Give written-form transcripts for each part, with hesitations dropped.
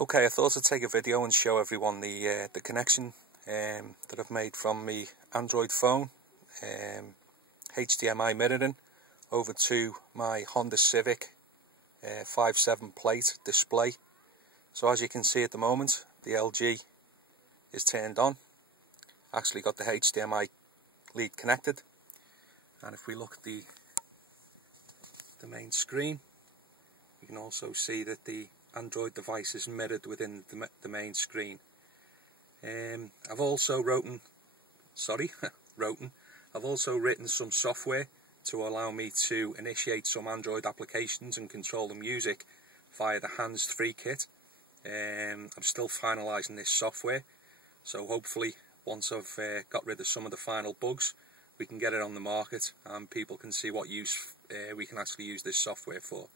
Okay, I thought I'd take a video and show everyone the connection that I've made from my Android phone, HDMI mirroring over to my Honda Civic 5.7 plate display. So as you can see at the moment, the LG is turned on. Actually got the HDMI lead connected, and if we look at the main screen, you can also see that the Android device is mirrored within the main screen. I've also written some software to allow me to initiate some Android applications and control the music via the hands-free kit. I'm still finalising this software, so hopefully once I've got rid of some of the final bugs, we can get it on the market and people can see what use we can actually use this software for.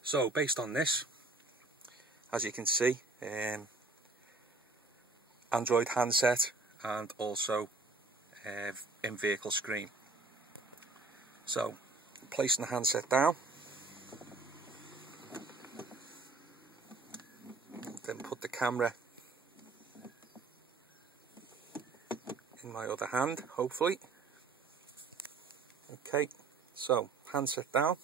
So based on this, as you can see, Android handset and also in-vehicle screen. So placing the handset down, then put the camera in my other hand, hopefully. Okay, so handset down.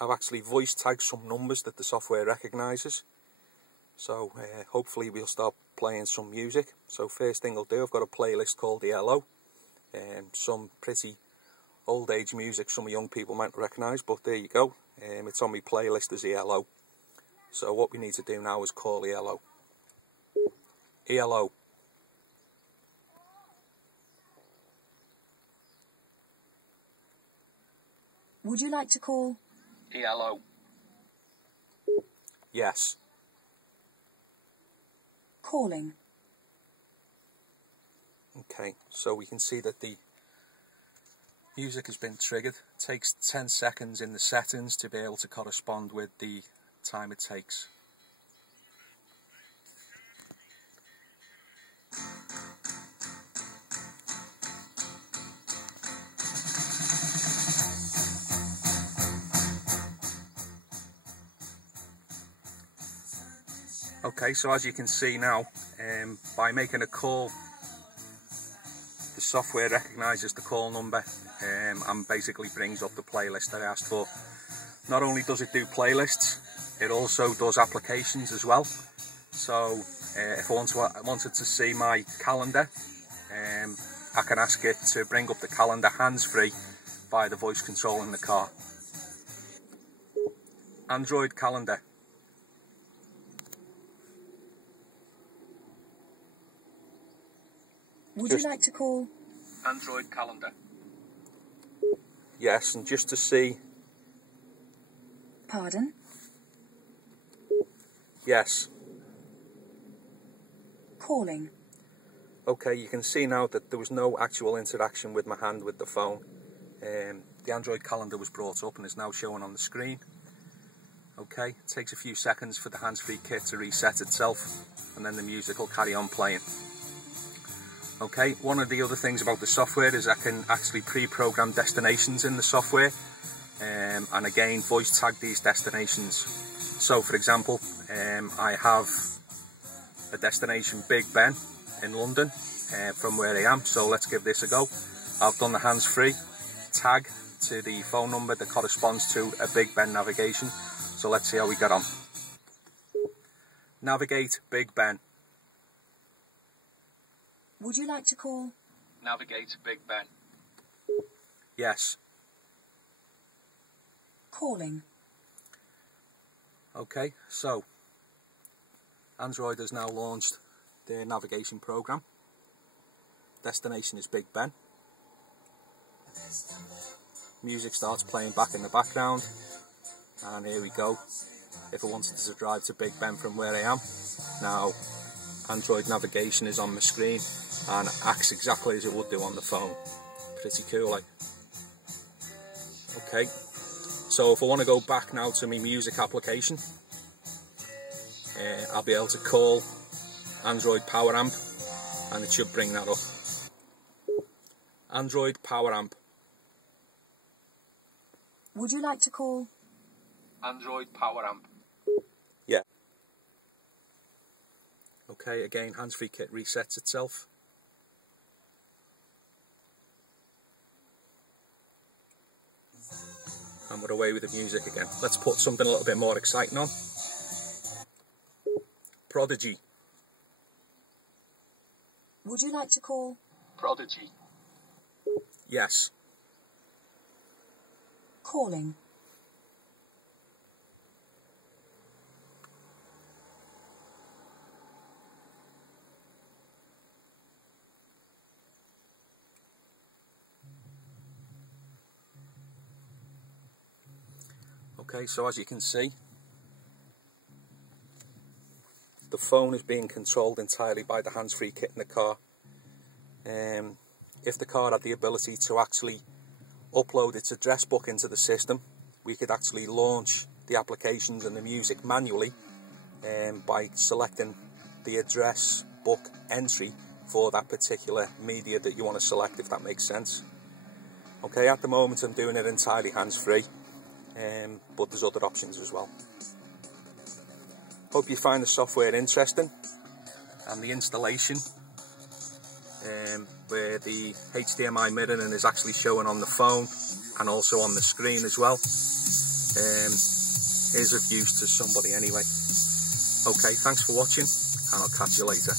I've actually voice tagged some numbers that the software recognises, so hopefully we'll start playing some music. So first thing I'll do, I've got a playlist called ELO, some pretty old age music some young people might recognise, but there you go, it's on my playlist as ELO. So what we need to do now is call ELO. ELO. Would you like to call? ELO. Yes. Calling. Okay, so we can see that the music has been triggered. It takes 10 seconds in the settings to be able to correspond with the time it takes. Okay, so as you can see now, by making a call, the software recognises the call number and basically brings up the playlist that I asked for. Not only does it do playlists, it also does applications as well. So if I wanted to see my calendar, I can ask it to bring up the calendar hands-free by the voice control in the car. Android calendar. Would you like to call? Android calendar. Yes, and just to see. Pardon? Yes. Calling. Okay, you can see now that there was no actual interaction with my hand with the phone. The Android calendar was brought up and is now showing on the screen. Okay, it takes a few seconds for the hands-free kit to reset itself, and then the music will carry on playing. Okay, one of the other things about the software is I can actually pre-program destinations in the software, and again voice tag these destinations. So for example, I have a destination Big Ben in London from where I am, so let's give this a go. I've done the hands-free tag to the phone number that corresponds to a Big Ben navigation, so let's see how we get on. Navigate Big Ben. Would you like to call? Navigate Big Ben. Yes. Calling. Okay, so Android has now launched their navigation program. Destination is Big Ben. Music starts playing back in the background, and here we go. If I wanted to drive to Big Ben from where I am, now Android navigation is on the screen and acts exactly as it would do on the phone. Pretty cool, like. Okay, so if I want to go back now to my music application, I'll be able to call Android Power Amp and it should bring that up. Android Power Amp. Would you like to call? Android Power Amp. Yeah. Okay, again, hands-free kit resets itself. And we're away with the music again. Let's put something a little bit more exciting on. Prodigy. Would you like to call? Prodigy. Yes. Calling. Okay, so as you can see, the phone is being controlled entirely by the hands-free kit in the car. If the car had the ability to actually upload its address book into the system, we could actually launch the applications and the music manually by selecting the address book entry for that particular media that you want to select, if that makes sense. Okay, at the moment I'm doing it entirely hands-free, but there's other options as well. Hope you find the software interesting and the installation, where the HDMI mirroring is actually showing on the phone and also on the screen as well, is of use to somebody anyway. Okay, thanks for watching, and I'll catch you later.